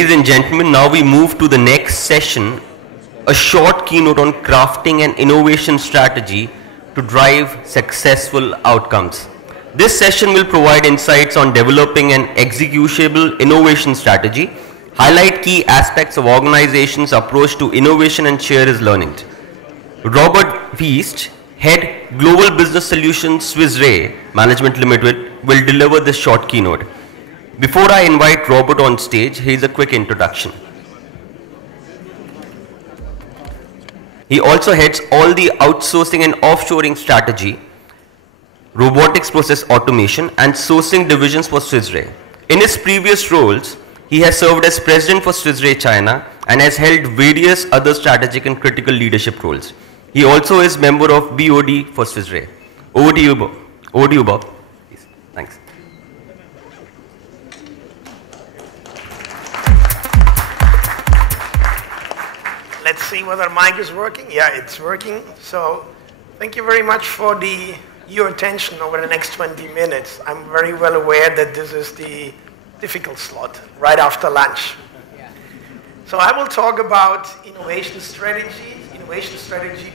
Ladies and gentlemen, now we move to the next session, a short keynote on crafting an innovation strategy to drive successful outcomes. This session will provide insights on developing an executable innovation strategy, highlight key aspects of organizations' approach to innovation and share his learnings. Robert Wiest, Head Global Business Solutions Swiss Re Management Limited, will deliver this short keynote. Before I invite Robert on stage, here's a quick introduction. He also heads all the outsourcing and offshoring strategy, robotics process automation, and sourcing divisions for Swiss Re. In his previous roles, he has served as president for Swiss Re China and has held various other strategic and critical leadership roles. He also is member of BOD for Swiss Re. Over to you, Bob. Over to you, Bob. Please. Thanks. Let's see whether mic is working. Yeah, it's working. So thank you very much for your attention over the next 20 minutes. I'm very well aware that this is the difficult slot right after lunch. So I will talk about innovation strategy,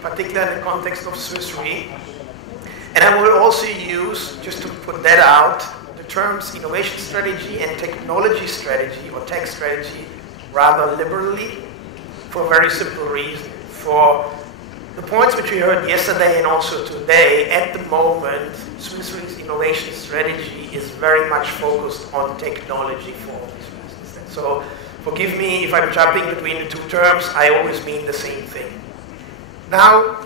particularly in the context of Swiss Re. And I will also use, just to put that out, the terms innovation strategy and technology strategy or tech strategy rather liberally for a very simple reason. For the points which we heard yesterday and also today, at the moment, Swiss Re's innovation strategy is very much focused on technology for this business. So forgive me if I'm jumping between the two terms, I always mean the same thing. Now,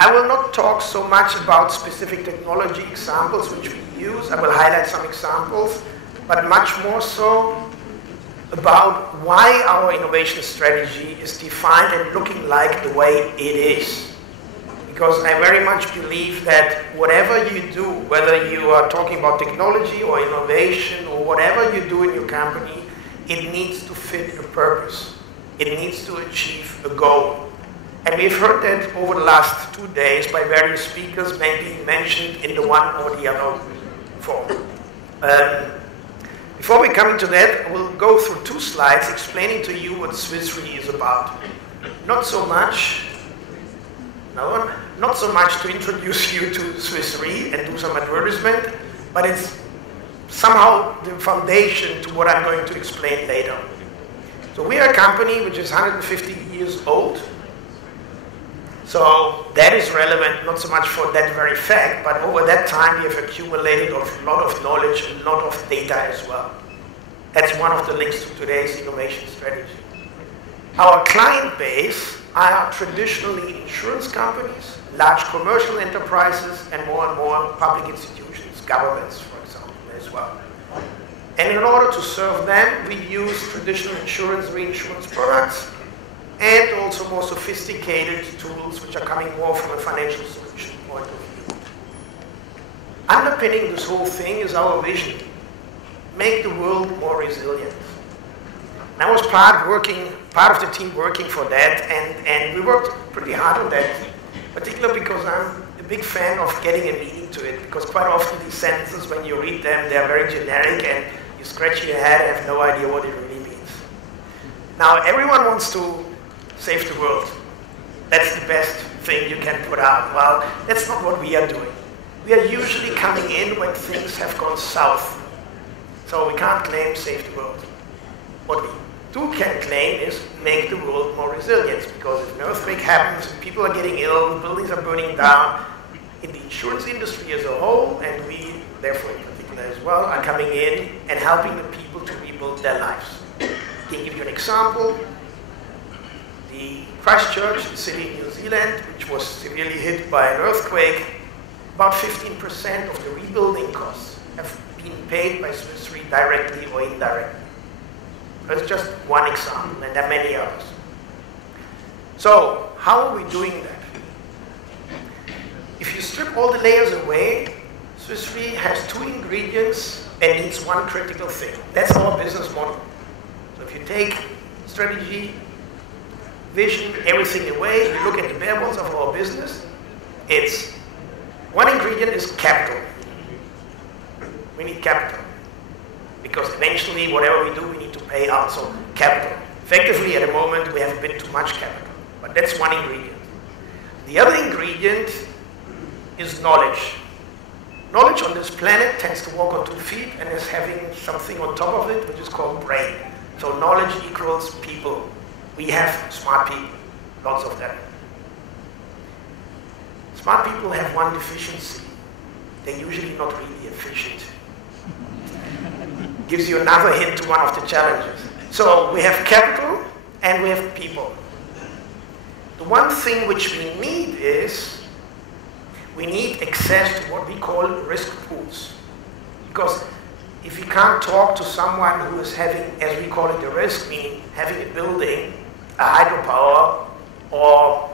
I will not talk so much about specific technology examples which we use. I will highlight some examples, but much more so about why our innovation strategy is defined and looking like the way it is. Because I very much believe that whatever you do, whether you are talking about technology or innovation or whatever you do in your company, it needs to fit a purpose. It needs to achieve a goal. And we've heard that over the last 2 days by various speakers, maybe mentioned in the one or the other form. Before we come into that, we'll go through 2 slides explaining to you what Swiss Re is about. Not so much to introduce you to Swiss Re and do some advertisement, but it's somehow the foundation to what I'm going to explain later. So we are a company which is 150 years old. So that is relevant, not so much for that very fact, but over that time we have accumulated a lot of knowledge, a lot of data as well. That's one of the links to today's innovation strategy. Our client base are traditionally insurance companies, large commercial enterprises, and more public institutions, governments, for example, as well. And in order to serve them, we use traditional insurance, reinsurance products, and also more sophisticated tools which are coming more from a financial solution point of view. Underpinning this whole thing is our vision: make the world more resilient. And I was part of the team working for that, and we worked pretty hard on that, particularly because I'm a big fan of getting a meaning to it, because quite often these sentences, when you read them, they're very generic, and you scratch your head and have no idea what it really means. Now, everyone wants to save the world. That's the best thing you can put out. Well, that's not what we are doing. We are usually coming in when things have gone south. So we can't claim save the world. What we can claim is make the world more resilient, because if an earthquake happens and people are getting ill, buildings are burning down, in the insurance industry as a whole, and we, therefore in particular as well, are coming in and helping the people to rebuild their lives. I can give you an example. The Christchurch, the city in New Zealand, which was severely hit by an earthquake, about 15% of the rebuilding costs have been paid by Swiss Re directly or indirectly. That's just one example, and there are many others. So, how are we doing that? If you strip all the layers away, Swiss Re has 2 ingredients and needs 1 critical thing. That's our business model. So if you take strategy, vision, everything away, you look at the bare bones of our business, it's 1 ingredient is capital. We need capital. Because eventually, whatever we do, we need to pay out. So capital. Effectively, at the moment, we have a bit too much capital. But that's one ingredient. The other ingredient is knowledge. Knowledge on this planet tends to walk on 2 feet and is having something on top of it, which is called brain. So knowledge equals people. We have smart people, lots of them. Smart people have one deficiency. They're usually not really efficient. Gives you another hint to one of the challenges. So we have capital and we have people. The one thing which we need is we need access to what we call risk pools. Because if we can't talk to someone who is having, as we call it, the risk, meaning having a building, a hydropower, or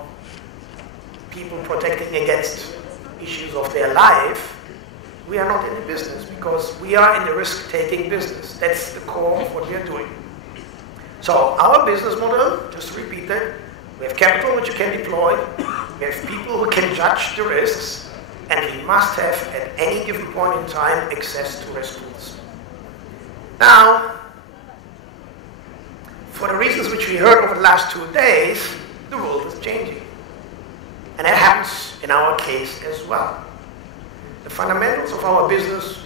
people protecting against issues of their life, we are not in the business because we are in the risk-taking business. That's the core of what we are doing. So our business model, just to repeat that, we have capital which you can deploy, we have people who can judge the risks, and we must have at any given point in time access to risk pools. Now, for the reasons which we heard over the last 2 days, the world is changing. And that happens in our case as well. The fundamentals of our business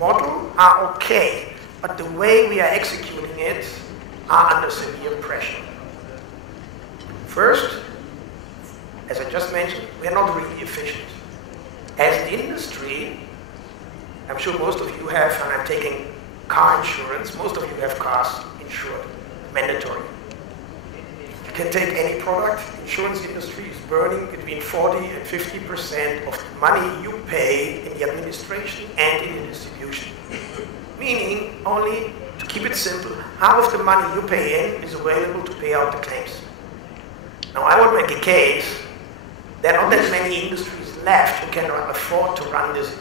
model are okay, but the way we are executing it are under severe pressure. First, as I just mentioned, we are not really efficient. As an industry, I'm sure most of you have, and I'm taking car insurance, most of you have cars insured, mandatory. You can take any product, insurance industry is burning between 40 and 50% of the money you pay in the administration and in the distribution. Meaning, only, to keep it simple, half of the money you pay in is available to pay out the claims. Now, I would make a case, there are not that many industries left who can afford to run this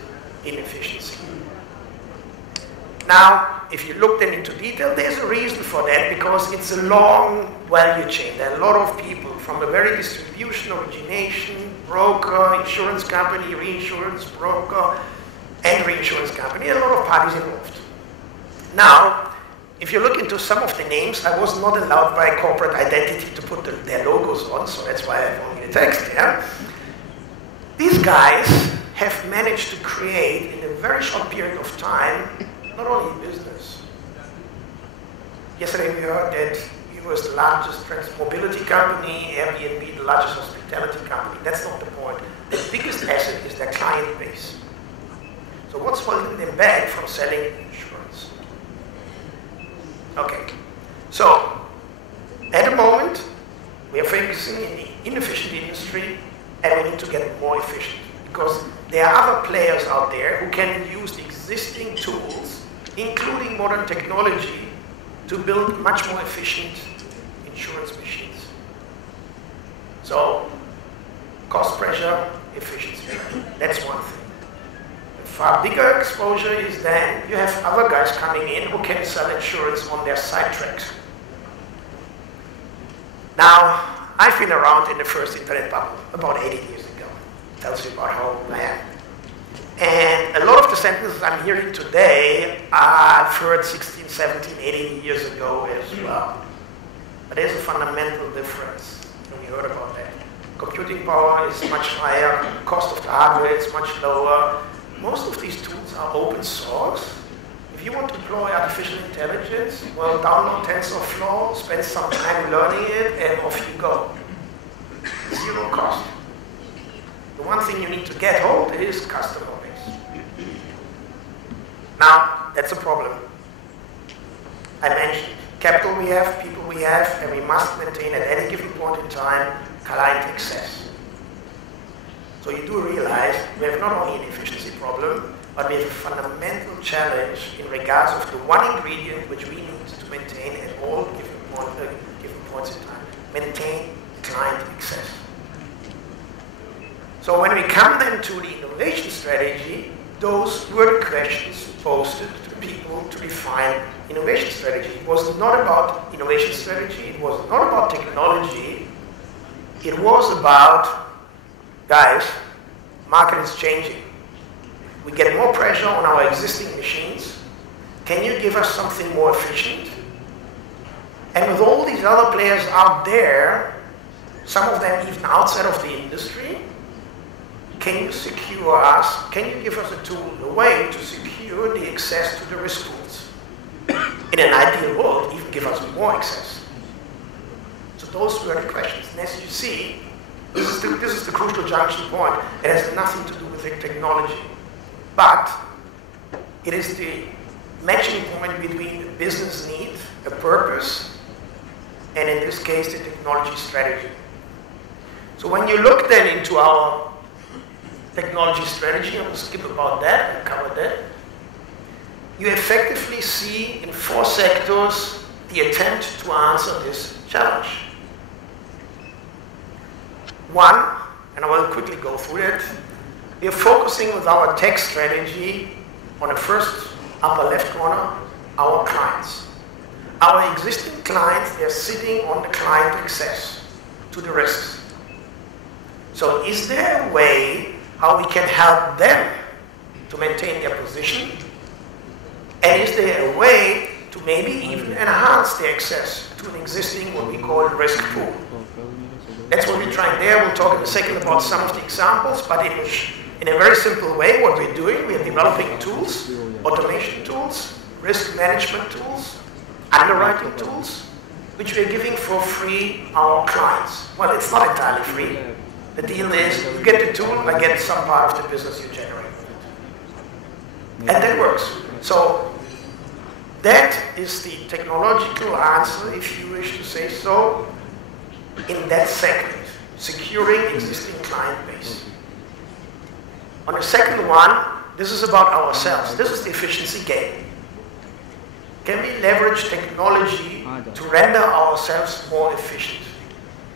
inefficiency. Now, if you look then into detail, there's a reason for that, because it's a long value chain. There are a lot of people, from the very distribution, origination, broker, insurance company, reinsurance broker, and reinsurance company, a lot of parties involved. Now, if you look into some of the names, I was not allowed by corporate identity to put their logos on, so that's why I have only the text here. These guys have managed to create, in a very short period of time, not only business. Yesterday we heard that he was the largest mobility company, Airbnb the largest hospitality company. That's not the point. The biggest asset is their client base. So what's holding them back from selling insurance? Okay, so at the moment we are focusing in the inefficient industry and we need to get more efficient because there are other players out there who can use the existing tools, including modern technology, to build much more efficient insurance machines. So, cost pressure, efficiency, that's one thing. A far bigger exposure is then you have other guys coming in who can sell insurance on their side tracks. Now, I've been around in the first internet bubble about 18 years ago. Tells you about how old I am. And a lot of the sentences I'm hearing today I've heard 16, 17, 18 years ago as well. But there's a fundamental difference. We heard about that. Computing power is much higher, cost of the hardware is much lower. Most of these tools are open source. If you want to deploy artificial intelligence, well, download TensorFlow, spend some time learning it, and off you go. Zero cost. The one thing you need to get hold is customer base. Now, that's a problem. I mentioned capital we have, people we have, and we must maintain at any given point in time client access. So you do realize we have not only an efficiency problem, but we have a fundamental challenge in regards of the one ingredient which we need to maintain at all given points in time. Maintain client access. So when we come then to the innovation strategy, those were the questions posted to people to define innovation strategy. It was not about innovation strategy, it was not about technology, it was about, guys, market is changing. We get more pressure on our existing machines. Can you give us something more efficient? all these other players out there, some of them even outside of the industry, can you secure us, can you give us a tool, a way to secure the access to the risk pools? In an ideal world, even give us more access. So those were the questions. And as you see, this is the crucial junction point. It has nothing to do with the technology. But it is the matching point between the business need, a purpose, and in this case, the technology strategy. So when you look then into our technology strategy, I'm going to skip about that and cover that, you effectively see in 4 sectors the attempt to answer this challenge. One, and I will quickly go through it, we are focusing with our tech strategy on the first upper left corner, our clients. Our existing clients, they're sitting on the client access to the risks. So is there a way how we can help them to maintain their position? And is there a way to maybe even enhance their access to an existing, what we call, risk pool? That's what we're trying there. We'll talk in a second about some of the examples, but in a very simple way, what we're doing, we're developing tools, automation tools, risk management tools, underwriting tools, which we're giving for free our clients. Well, it's not entirely free. The deal is, you get the tool, I get some part of the business you generate. And that works. So that is the technological answer, if you wish to say so, in that segment, securing existing client base. On the second one, this is about ourselves. This is the efficiency game. Can we leverage technology to render ourselves more efficient?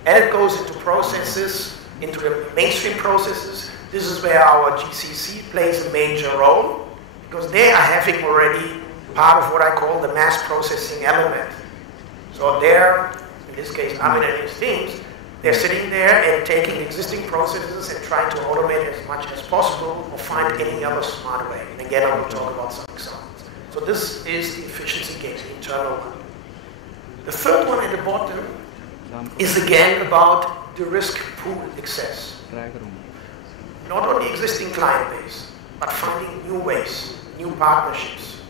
And it goes into processes, into the mainstream processes. This is where our GCC plays a major role, because they are having already part of what I call the mass processing element. So they're, in this case, Armin and his teams, they're sitting there and taking existing processes and trying to automate as much as possible or find any other smart way. And again, I will talk about some examples. So this is the efficiency game, the internal one. The third one at the bottom is again about the risk pool access. Not only existing client base, but finding new ways, new partnerships.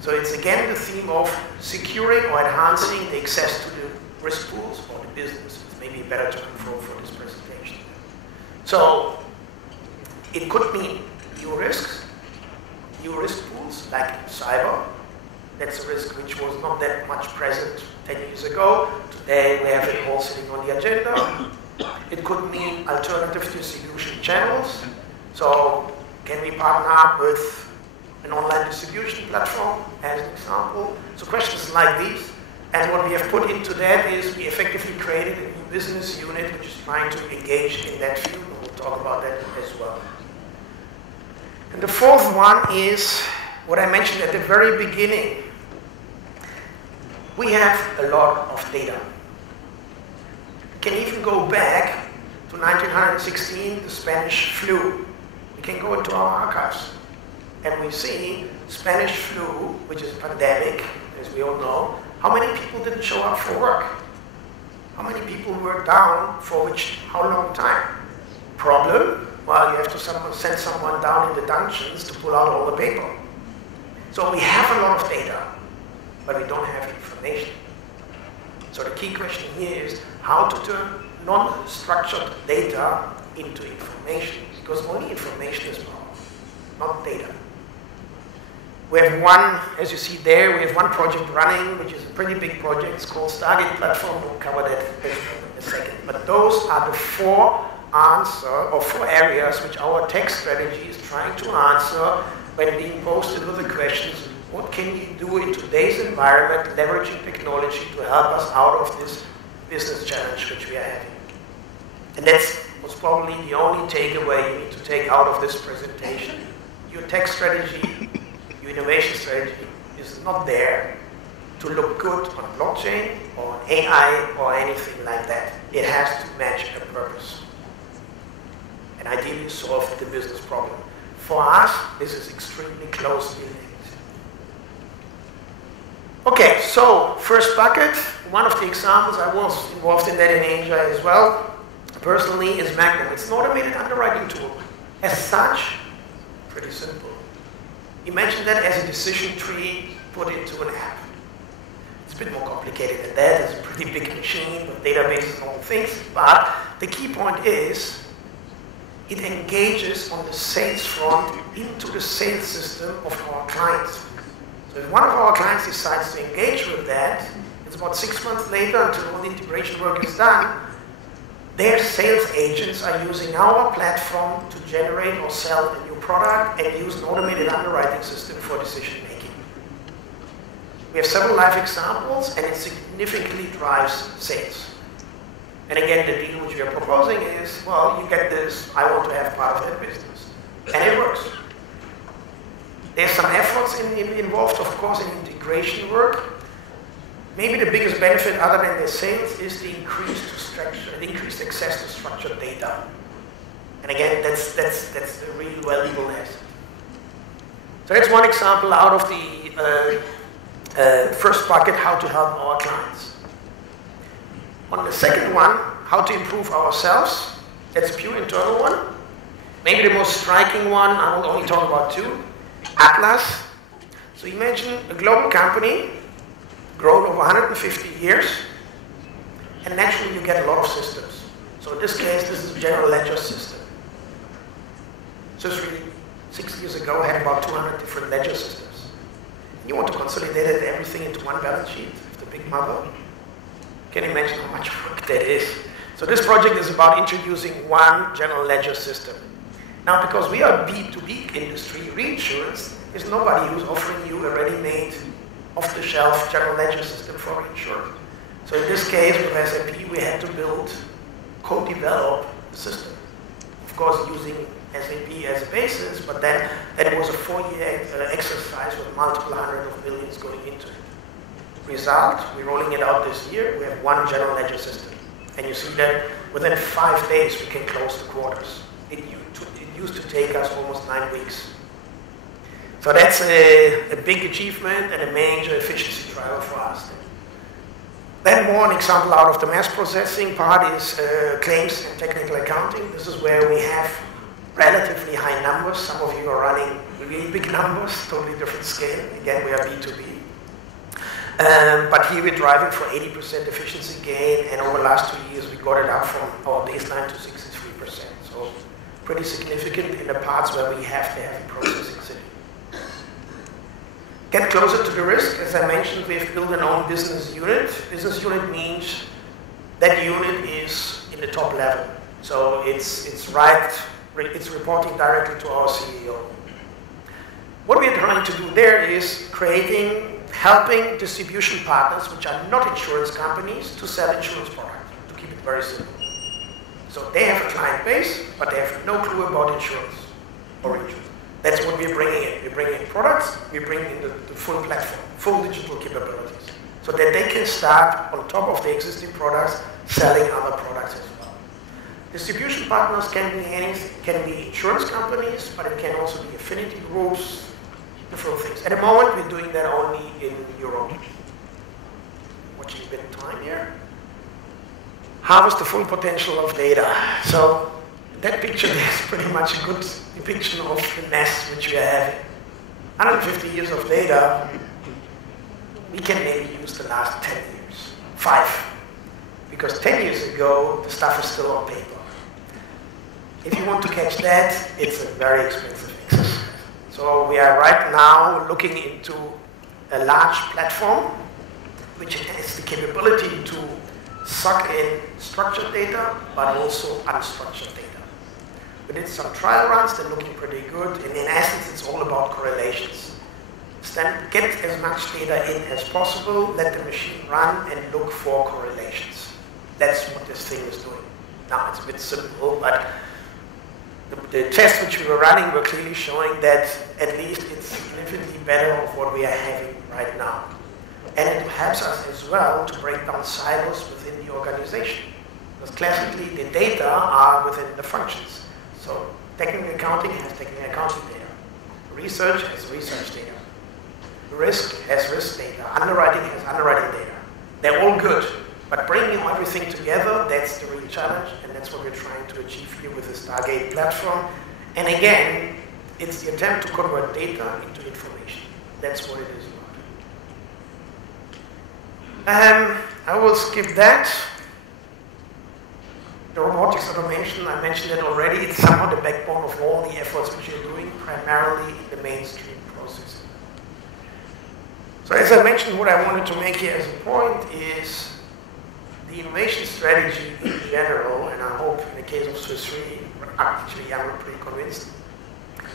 So it's again the theme of securing or enhancing the access to the risk pools or the business. It's maybe a better term for this presentation. So it could mean new risks, new risk pools like cyber. That's a risk which was not that much present 10 years ago. Today we have it all sitting on the agenda. It could mean alternative distribution channels. So can we partner up with an online distribution platform as an example? So questions like these. And what we have put into that is we effectively created a new business unit which is trying to engage in that field. And we'll talk about that as well. And the fourth one is what I mentioned at the very beginning. We have a lot of data. We can even go back to 1916, the Spanish flu. We can go into our archives and we see Spanish flu, which is a pandemic, as we all know. How many people didn't show up for work? How many people were down for how long time? Problem? Well, you have to send someone down in the dungeons to pull out all the paper. So we have a lot of data, but we don't have information. So the key question here is how to turn non-structured data into information, because only information is powerful, not data. We have one, as you see there, we have one project running, which is a pretty big project. It's called Stargate Platform. We'll cover that in a second. But those are the four areas which our tech strategy is trying to answer when being posted with the questions, what can you do in today's environment, leveraging technology to help us out of this business challenge which we are having. And that's was probably the only takeaway you need to take out of this presentation. Your tech strategy, your innovation strategy is not there to look good on blockchain or on AI or anything like that. It has to match a purpose and ideally solve the business problem. For us, this is extremely closely linked. Okay, so first bucket, one of the examples, I was involved in that in Asia as well, personally, is Magnum. It's an automated underwriting tool. As such, pretty simple. Imagine that as a decision tree put into an app. It's a bit more complicated than that. It's a pretty big machine with databases and all things, but the key point is it engages on the sales front into the sales system of our clients. So if one of our clients decides to engage with that, it's about 6 months later until all the integration work is done, their sales agents are using our platform to generate or sell a new product and use an automated underwriting system for decision making. We have several live examples and it significantly drives sales. And again, the deal which we are proposing is, well, you get this, I want to have part of that business. And it works. There's some efforts involved, of course, in integration work. Maybe the biggest benefit other than the sales is the increased access to structured data. And again, that's a really valuable asset. So that's one example out of the first bucket, how to help our clients. On the second one, how to improve ourselves. That's a pure internal one. Maybe the most striking one, I will only talk about two. Atlas. So imagine a global company, grown over 150 years, and naturally you get a lot of systems. So in this case, this is a general ledger system. So it's really, 6 years ago, I had about 200 different ledger systems. You want to consolidate everything into one balance sheet, the big mother. Can you imagine how much work that is? So this project is about introducing one general ledger system. Now, because we are B2B industry, reinsurance is nobody who's offering you a ready-made, off-the-shelf general ledger system for reinsurance. So in this case, with SAP, we had to build, co-develop the system. Of course, using SAP as a basis, but then that was a 4-year exercise with multiple hundreds of millions going into it. Result, we're rolling it out this year. We have one general ledger system. And you see that within 5 days, we can close the quarters. It used to take us almost 9 weeks. So that's a big achievement and a major efficiency driver for us. Then more an example out of the mass processing part is claims and technical accounting. This is where we have relatively high numbers. Some of you are running really big numbers, totally different scale. Again, we are B2B. But here we're driving for 80% efficiency gain, and over the last 2 years we got it up from our baseline to 63%. So pretty significant in the parts where we have the heavy processing sitting. Get closer to the risk. As I mentioned, we've built an own business unit. Business unit means that unit is in the top level. So it's reporting directly to our CEO. What we are trying to do there is helping distribution partners, which are not insurance companies, to sell insurance products, to keep it very simple. So they have a client base, but they have no clue about insurance or insurance. That's what we're bringing in. We're bringing in products, we're bringing in the full platform, full digital capabilities, so that they can start on top of the existing products, selling other products as well. Distribution partners can be anything, can be insurance companies, but it can also be affinity groups, different things. At the moment, we're doing that only in Europe. Watching a bit of time here. Harvest the full potential of data. So that picture is pretty much a good depiction of the mess which we are having. 150 years of data, we can maybe use the last 10 years, 5. Because 10 years ago, the stuff is still on paper. If you want to catch that, it's a very expensive exercise. So we are right now looking into a large platform which has the capability to suck in structured data, but also unstructured data. We did some trial runs, they're looking pretty good, and in essence it's all about correlations. Get as much data in as possible, let the machine run and look for correlations. That's what this thing is doing. Now it's a bit simple, but the tests which we were running were clearly showing that at least it's significantly better of what we are having right now. And it helps us as well to break down silos within the organization. Because classically the data are within the functions. So technical accounting has technical accounting data. Research has research data. risk has risk data, underwriting has underwriting data. They're all good, but bringing everything together, that's the real challenge, and that's what we're trying to achieve here with the Stargate platform. And again, it's the attempt to convert data into information. That's what it is about. I will skip that. The robotics automation, I mentioned it already, it's somehow the backbone of all the efforts which you're doing, primarily in the mainstream processing. So as I mentioned, what I wanted to make here as a point is the innovation strategy in general, and I hope in the case of Swiss Re, actually I'm pretty convinced,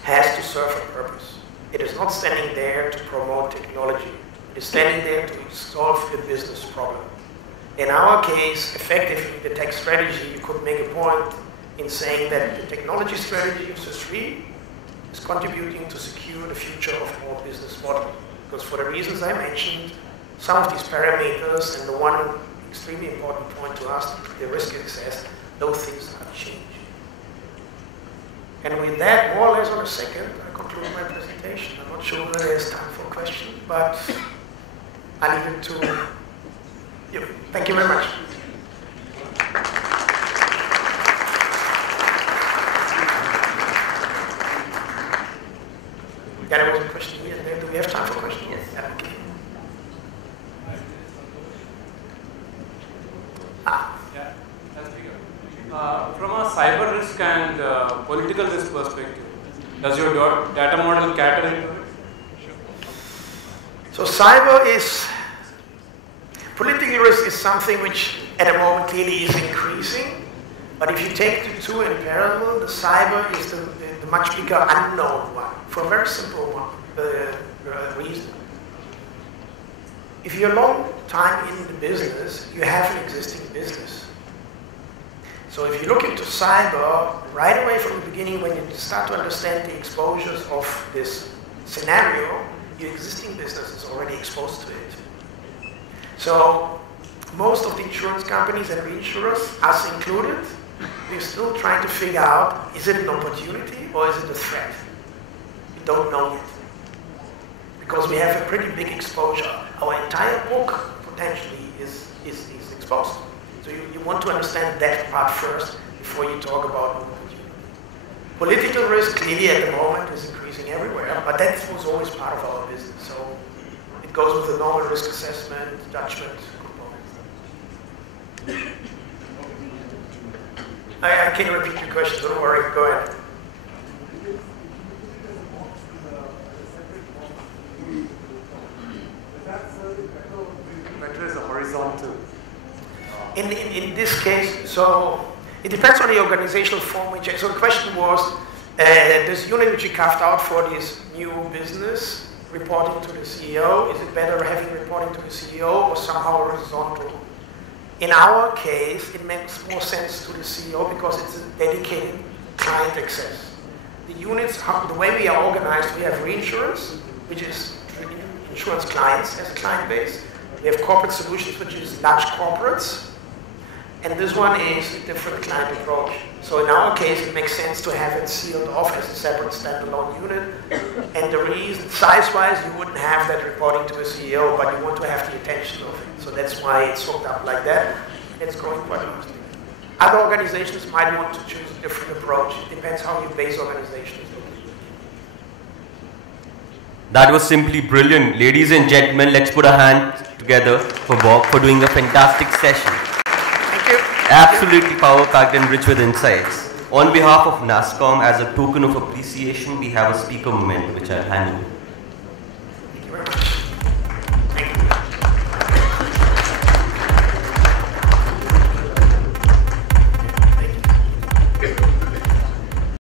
has to serve a purpose. It is not standing there to promote technology. It is standing there to solve a business problem. In our case, effectively, the tech strategy, you could make a point in saying that the technology strategy of Swiss Re is contributing to secure the future of our business model. Because for the reasons I mentioned, some of these parameters, and the one extremely important point to us, the risk access, those things are changing. And with that, more or less on a second, I conclude my presentation. I'm not sure whether there's time for questions, but I leave it to you. Thank you very much. Yeah, there was a question here and there. Do we have time for questions? Yes. Yeah, okay. From a cyber risk and political risk perspective, does your data model cater into it? So political risk is something which at the moment clearly is increasing, but if you take the two in parallel, the cyber is the much bigger unknown one, for a very simple reason. If you're a long time in the business, you have an existing business. So if you look into cyber, right away from the beginning, when you start to understand the exposures of this scenario, your existing business is already exposed to it. So most of the insurance companies and reinsurers, us included, we're still trying to figure out, is it an opportunity or is it a threat? We don't know yet. Because we have a pretty big exposure. Our entire book potentially is exposed. So you want to understand that part first before you talk about an opportunity. Political risk clearly at the moment is increasing everywhere, but that was always part of our business. So it goes with the normal risk assessment, judgment components. I can repeat your question, don't worry, go ahead. Better is a horizontal. In this case, so it depends on the organizational form. So the question was, this unit which we carved out for this new business, reporting to the CEO, is it better having reporting to the CEO or somehow horizontal? In our case, it makes more sense to the CEO because it's a dedicated client access. The units, the way we are organized, we have reinsurance, which is insurance clients as a client base. We have corporate solutions, which is large corporates. And this one is a different client approach. So in our case, it makes sense to have it sealed off as a separate standalone unit. And the reason, size-wise, you wouldn't have that reporting to a CEO, but you want to have the attention of it. So that's why it's hooked up like that. It's growing quite nicely. Other organizations might want to choose a different approach. It depends how your base organization is looking. That was simply brilliant. Ladies and gentlemen, let's put our hands together for Bob for doing a fantastic session. Thank you. Absolutely power-packed and rich with insights. On behalf of NASSCOM, as a token of appreciation, we have a speaker moment which I'll hand over.